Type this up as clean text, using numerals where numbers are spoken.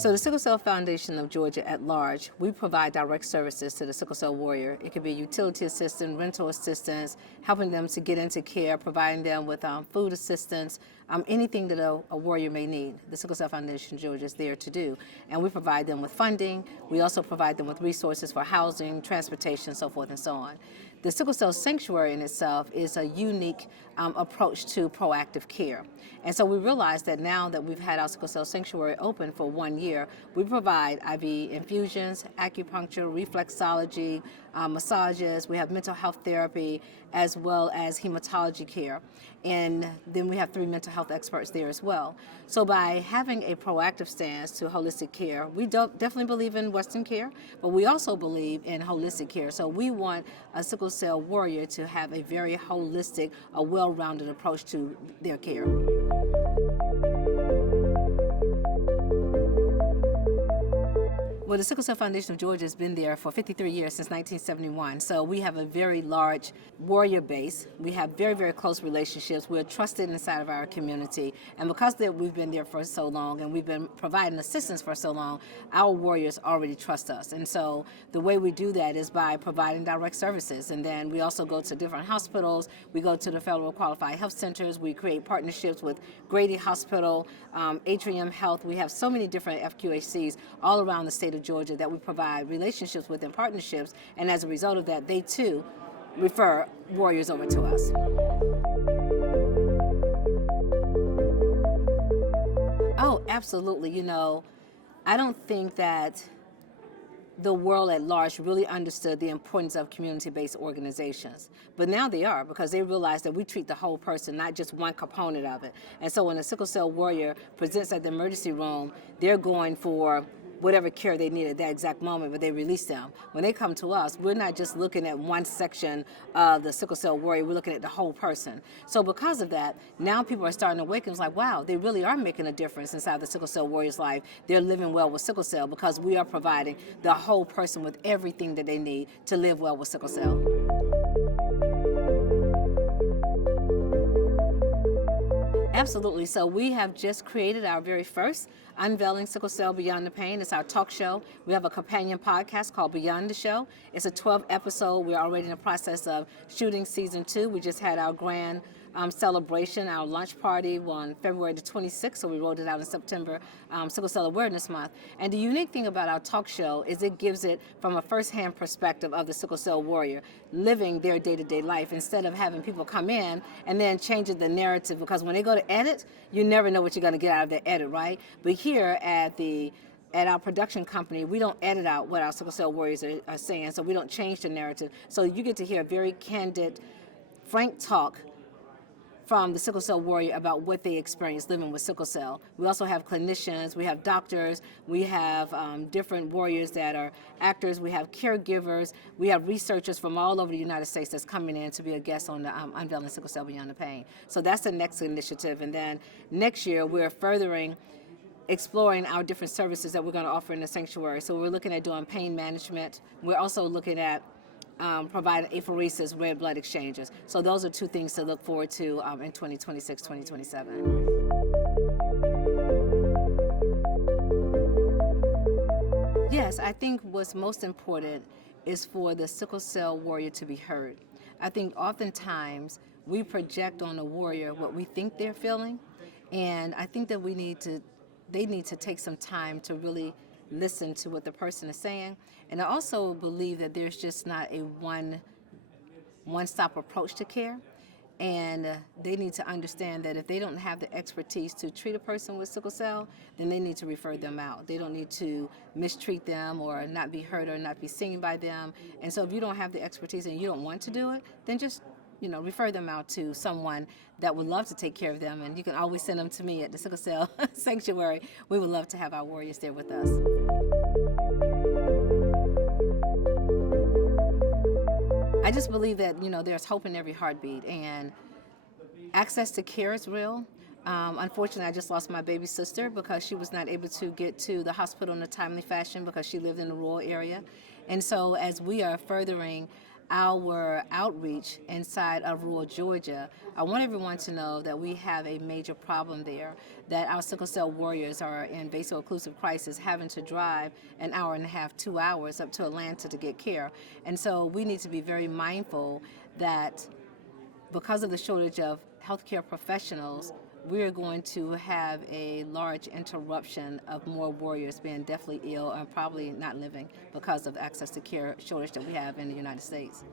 So the Sickle Cell Foundation of Georgia at large, we provide direct services to the sickle cell warrior. It could be utility assistance, rental assistance, helping them to get into care, providing them with food assistance, anything that a warrior may need. The Sickle Cell Foundation of Georgia is there to do. And we provide them with funding. We also provide them with resources for housing, transportation, so forth and so on. The Sickle Cell Sanctuary in itself is a unique approach to proactive care. And so we realized that now that we've had our Sickle Cell Sanctuary open for 1 year, we provide IV infusions, acupuncture, reflexology, massages, we have mental health therapy, as well as hematology care. And then we have 3 mental health experts there as well. So by having a proactive stance to holistic care, we definitely believe in Western care, but we also believe in holistic care. So we want a sickle cell warrior to have a very holistic, a well-rounded approach to their care. Well, the Sickle Cell Foundation of Georgia has been there for 53 years, since 1971. So we have a very large warrior base. We have very, very close relationships. We're trusted inside of our community. And because we've been there for so long and we've been providing assistance for so long, our warriors already trust us. And so the way we do that is by providing direct services. And then we also go to different hospitals. We go to the Federal Qualified Health Centers. We create partnerships with Grady Hospital, Atrium Health. We have so many different FQHCs all around the state of Georgia that we provide relationships with and partnerships, and as a result of that, they too refer warriors over to us. Oh, absolutely. You know, I don't think that the world at large really understood the importance of community-based organizations. But now they are, because they realize that we treat the whole person, not just one component of it. And so when a sickle cell warrior presents at the emergency room, they're going for whatever care they need at that exact moment, but they release them. When they come to us, we're not just looking at one section of the sickle cell warrior, we're looking at the whole person. So because of that, now people are starting to awaken. It's like, wow, they really are making a difference inside the sickle cell warrior's life. They're living well with sickle cell because we are providing the whole person with everything that they need to live well with sickle cell. Absolutely. So we have just created our very first Unveiling Sickle Cell Beyond the Pain. It's our talk show. We have a companion podcast called Beyond the Show. It's a 12 episode. We're already in the process of shooting season 2. We just had our grand celebration, our lunch party on February the 26th, so we rolled it out in September, Sickle Cell Awareness Month. And the unique thing about our talk show is it gives it from a first-hand perspective of the sickle cell warrior living their day-to-day life, instead of having people come in and then changing the narrative, because when they go to edit, you never know what you're going to get out of the edit, right? But here at our production company, we don't edit out what our sickle cell warriors are saying, so we don't change the narrative. So you get to hear a very candid, frank talk from the sickle cell warrior about what they experience living with sickle cell. We also have clinicians, we have doctors, we have different warriors that are actors, we have caregivers, we have researchers from all over the United States that's coming in to be a guest on the Unveiling Sickle Cell Beyond the Pain. So that's the next initiative. And then next year we're furthering exploring our different services that we're going to offer in the sanctuary. So we're looking at doing pain management. We're also looking at providing apheresis, red blood exchanges. So those are 2 things to look forward to in 2026, 2027. Yes, I think what's most important is for the sickle cell warrior to be heard. I think oftentimes we project on the warrior what we think they're feeling, and I think that they need to take some time to really listen to what the person is saying. And I also believe that there's just not a one-stop approach to care. And they need to understand that if they don't have the expertise to treat a person with sickle cell, then they need to refer them out. They don't need to mistreat them or not be heard or not be seen by them. And so if you don't have the expertise and you don't want to do it, then just refer them out to someone that would love to take care of them. And you can always send them to me at the Sickle Cell Sanctuary. We would love to have our warriors there with us. I just believe that, there's hope in every heartbeat, and access to care is real. Unfortunately, I just lost my baby sister because she was not able to get to the hospital in a timely fashion because she lived in a rural area. And so as we are furthering our outreach inside of rural Georgia, I want everyone to know that we have a major problem there, that our sickle cell warriors are in vaso-occlusive crisis, having to drive an hour and a half, 2 hours up to Atlanta to get care. And so we need to be very mindful that because of the shortage of healthcare professionals, we're going to have a large interruption of more warriors being deathly ill and probably not living because of access to care shortage that we have in the United States.